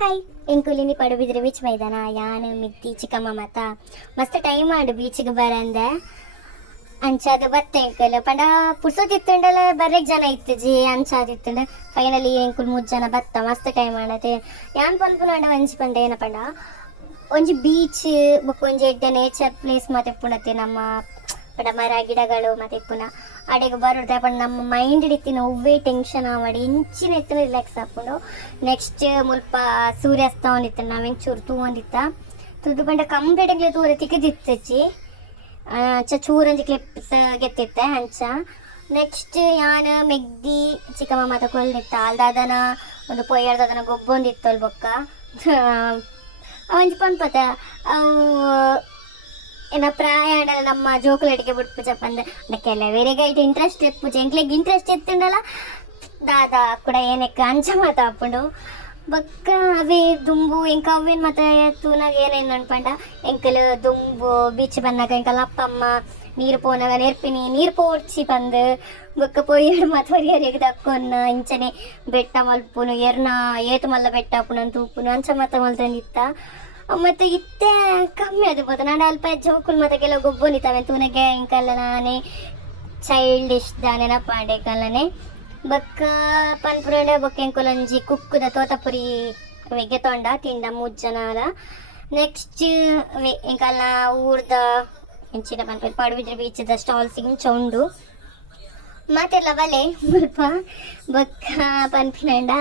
Hi ಎಂಕುಲಿನಿ Padubidri beach ಮೈದಾನ ಯಾನು ಮಿತ್ತಿ ಚಿಕ್ಕಮ್ಮ ಮಾತ ಮಸ್ತ್ ಟೈಮ್ ಆಡು ಬೀಚಿಗೆ ಬರಂದೆ ಅಂಚಾದ ಬತ್ತೆ ಎಂಕಲ್ ಪಂಡ ಪುರ್ಸೋತಿತ್ತುಂಡಲ ಬರ್ರೆಗ್ ಜನ ಇತ್ತಜಿ ಅಂಚಾದಿತ್ತುಂಡ ಫೈನಲಿ ಎಂಕುಲ್ 3 ಜನ ಬತ್ತ ಮಸ್ತ್ ಟೈಮ್ ಆಡತೆ ಯಾನ್ ಪನ್ಪುನಾಂಡ ಒಂಜಿ ಪಂಡ ಏನ ಪಂಡ ಒಂಜಿ ಬೀಚ್ ಬೊಕ್ಕ ಒಂಜಿ ಎಡ್ಡ ನೇಚರ್ ಪ್ಲೇಸ್ ಮತ್ತೆ ಪುಣತೆ ನಮ್ಮ ಪಂಡ ಮರ ಗಿಡಗಳು ಮತ್ತೆ ಪುನ ಅಡೆಗೆ ಬರೋದು ಪಂಡ ನಮ್ಮ ಮೈಂಡ್ ಇಡಿತಿನ ಒವ್ವೇ ಟೆನ್ಷನ್ ಆವಡಿ ಇಂಚಿನ ಎತ್ತಿನ ರಿಲ್ಯಾಕ್ಸ್ ಆಪುಂಡು ನೆಕ್ಸ್ಟ್ ಮುಲ್ಪ ಸೂರ್ಯಾಸ್ತ ಒಂದಿತ್ತು ನಾವೆಂಚೂರು ತೂವೊಂದಿತ್ತ ತುದು ಪಂಡ ಕಂಪ್ಲೀಟಾಗ್ಲೇ ತೂರ ತಿಕ್ಕದಿತ್ತಚ್ಚಿ ಚೂರಂಜಿ ಕ್ಲಿಪ್ಸ್ ಗೆತ್ತಿತ್ತೆ ಅಂಚ ನೆಕ್ಸ್ಟ್ ಯಾನ್ ಮೆಗ್ದಿ ಚಿಕ್ಕಮ್ಮ ಮಾತ ಕೊಲ್ದಿತ್ತ ಅಲ್ದಾದನ ಒಂದು ಪೊಯ್ಯರ್ದಾದನ ಗೊಬ್ಬೊಂದಿತ್ತು ಅಲ್ಲಿ ಬೊಕ್ಕ ಅವಂಜಿ ಪನ್ಪತ ಏನ ಪ್ರಾಯಣ ನಮ್ಮ ಜೋಕುಲೆಟ್ಗೆ ಬಿಟ್ಪುಜ ಪಂದ ಕೆಲವೇರಿಗೆ ಐಟ್ ಇಂಟ್ರೆಸ್ಟ್ ಇಪ್ಪುಜ ಎಂಕ್ಲೆಗ್ ಇಂಟ್ರೆಸ್ಟ್ ಎತ್ತುಂಡಲ್ಲ ದಾದ ಕೂಡ ಏನಕ್ಕೆ ಅಂಚ ಮಾತ ಹಾಪುಂಡು ಬಕ್ಕ ಅವೇ ದುಂಬು ಎಂಕ ಅವೇನು ಮತ್ತೆ ತೂನಾಗ ಏನೇನು ಅನ್ಪಂಡ ಎಂಕಲ್ ದುಂಬು ಬೀಚ್ ಬಂದಾಗ ಎಂಕಲ್ ಅಪ್ಪಮ್ಮ ನೀರು ಪೋನಾಗ ನೆರ್ಪಿನಿ ನೀರು ಪೋಡ್ಸಿ ಬಂದು ಬೊಕ್ಕ ಪೊಯ್ಯಡು ಮತ್ತು ಹೊರಿಯರಿಗೆ ದಕ್ಕೊನ್ನ ಇಂಚನೆ ಬೆಟ್ಟ ಮಲ್ಪುನು ಎರ್ನ ಏತು ಮಲ್ಲ ಬೆಟ್ಟ ಹಾಪುನಂತ ಉಪ್ಪುನು ಅಂಚ ಮತ್ತ ಮಲ್ತಂದಿತ್ತ ಮತ್ತು ಇತ್ತೆ ಕಮ್ಮಿ ಅದು ಬೋದು ನಾನು ಅಲ್ಪ ಜೋಕುಲ್ ಮತ್ತೆ ಕೆಲವು ಗೊಬ್ಬೊಂದಿತ್ತವೆ ತೂನಗೆ ಇಂಕಲ್ಲ ನಾನೇ ಚೈಲ್ಡಿಶ್ ದಾನೆ ನಪ್ಪಾಂಡೆ ಕಲ್ಲನೆ ಬೊಕ್ಕ ಪನ್ಪುರಂಡೆ ಬೊಕ್ಕ ಎಂಕುಲಂಜಿ ಕುಕ್ಕುದ ತೋತಪುರಿ ವೆಗೆ ತೊಂಡ ತಿಂಡ 3 ಜನ ಅಲ್ಲ ನೆಕ್ಸ್ಟ್ ಎಂಕಲ್ನ ಊರ್ದ ಇಂಚಿನ ಪನ್ಪುರ ಪಡುಬಿದ್ರೆ ಬೀಚದ ಸ್ಟಾಲ್ಸ್ ಇಂಚ ಮಾತೆಲ್ಲ ಬಲೆ ಮುಲ್ಪ ಬೊಕ್ಕ ಪನ್ಪಿನಂಡ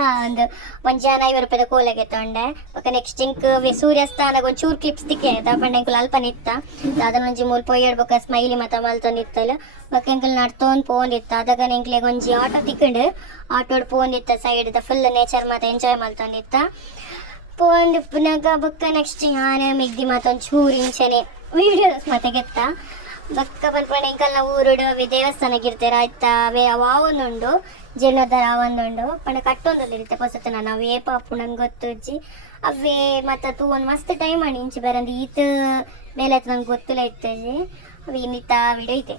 ಒಂದು ಜನ 50 ರೂಪಾಯಿದ ಕೋಲೆಗೆ ತೊಂಡೆ ಬೊಕ್ಕ ನೆಕ್ಸ್ಟ್ ಇಂಕ್ ಸೂರ್ಯಾಸ್ತಾನಾಗ ಒಂದು ಚೂರು ಕ್ಲಿಪ್ಸ್ ತಿಕ್ಕೆ ಆಯ್ತಾ ಪಂಡ ಎಂಕುಲ್ ಅಲ್ಪ ನಿತ್ತ ಅದನ್ನ ಒಂಜಿ ಮುಲ್ಪ ಒಯ್ಯಡ್ ಬೊಕ್ಕ ಸ್ಮೈಲಿ ಮತ್ತ ಮಲ್ತೊಂದಿತ್ತಲ್ಲ ಬೊಕ್ಕ ಎಂಕುಲ್ ನಡ್ತೊಂದು ಪೋಂದಿತ್ತ ಅದಾಗ ಎಂಕ್ಲೆಗ್ ಒಂಜಿ ಆಟೋ ತಿಕ್ಕಂಡು ಆಟೋಡ್ ಪೋಂದಿತ್ತ ಸೈಡ್ದ ಫುಲ್ ನೇಚರ್ ಮತ್ತೆ ಎಂಜಾಯ್ ಮಲ್ತೊಂದಿತ್ತ ಪೋಂದು ಪುನಗ ಬೊಕ್ಕ ನೆಕ್ಸ್ಟ್ ಯಾನೆ ಮಿಗ್ದಿ ಮತ್ತೊಂದು ಚೂರು ಇಂಚನೆ ವೀಡಿಯೋಸ್ ಮತ್ತೆ ಗೆತ್ತ ಬೊಕ್ಕ ಪನ್ಪಂಡ ಎಂಕಲ್ನ ಊರುಡು ಅವೇ ದೇವಸ್ಥಾನಕ್ಕೆ ಆಯ್ತಾ ಅವೇ ಅವಾವೊಂದುಂಡು ಜೀರ್ಣೋದ್ಧಾರ ಒಂದುಂಡು ಪಂಡ ಕಟ್ಟೊಂದು ಇರುತ್ತೆ ಹೊಸತು ನಾನು ಅವೇ ಪಾಪು ನಂಗೆ ಗೊತ್ತುಜ್ಜಿ ಅವೇ ಮತ್ತು ತೂ ಒಂದು ಮಸ್ತ್ ಟೈಮ್ ಮಾಡಿ ಇಂಚಿ ಬರಂದು ಈತ ಮೇಲೆ ನಂಗೆ ಗೊತ್ತಿಲ್ಲ ಇತ್ತಜಿ ಅವು ಇನ್ನಿತ್ತ ವಿಡಿಯೋ ಐತೆ.